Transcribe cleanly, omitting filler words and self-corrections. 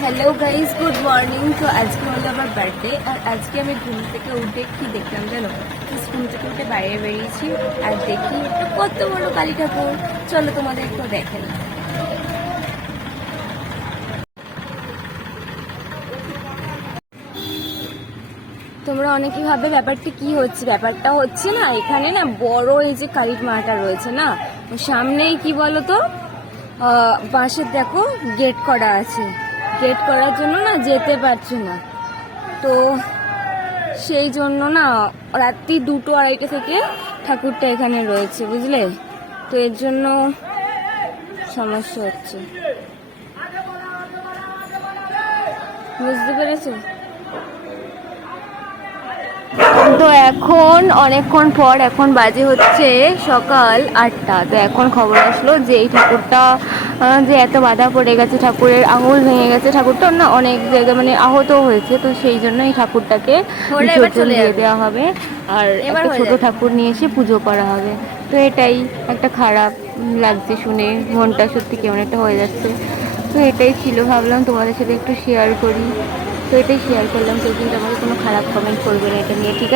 Hello guys, good morning. তো আজকে হলো আমার বার্থডে, আর আজকে আমি ঘুম থেকে উঠে কি দেখলাম জানো? স্কুল থেকে উঠে বাইরে বেরিয়েছি আর দেখি একটা কত বড় কালী ঠাকুর। চলো তোমাদের একটু দেখেন। তোমরা অনেকেই ভাবে ব্যাপারটা কি হচ্ছে। ব্যাপারটা হচ্ছে না, এখানে না বড় এই যে কালী মাটা রয়েছে না, সামনেই কি বলতো বাঁশের দেখো গেট করা আছে। গেট করার জন্য না যেতে পারছে না, তো সেই জন্য না রাত্রি 2-2-2:30 থেকে ঠাকুরটা এখানে রয়েছে, বুঝলে? তো এর জন্য সমস্যা হচ্ছে, বুঝতে পেরেছো? তো এখন অনেকক্ষণ পর, এখন বাজে হচ্ছে সকাল 8টা। তো এখন খবর আসলো যে এই ঠাকুরটা যে এত বাধা পড়ে গেছে, ঠাকুরের আঙুল ভেঙে গেছে, ঠাকুরটা না অনেক জায়গায় মানে আহত হয়েছে। তো সেই জন্য এই ঠাকুরটাকে বিসর্জন দিয়ে দেওয়া হবে আর একটা ছোট ঠাকুর নিয়ে এসে পুজো করা হবে। তো এটাই একটা খারাপ লাগছে শুনে, মনটা সত্যি কেমন একটা হয়ে যাচ্ছে। তো এটাই ছিল, ভাবলাম তোমাদের সাথে একটু শেয়ার করি। তো এটাই শেয়ার করলাম। কেউ কিন্তু আমাকে কোনো খারাপ কমেন্ট করবে না এটা নিয়ে, ঠিক আছে?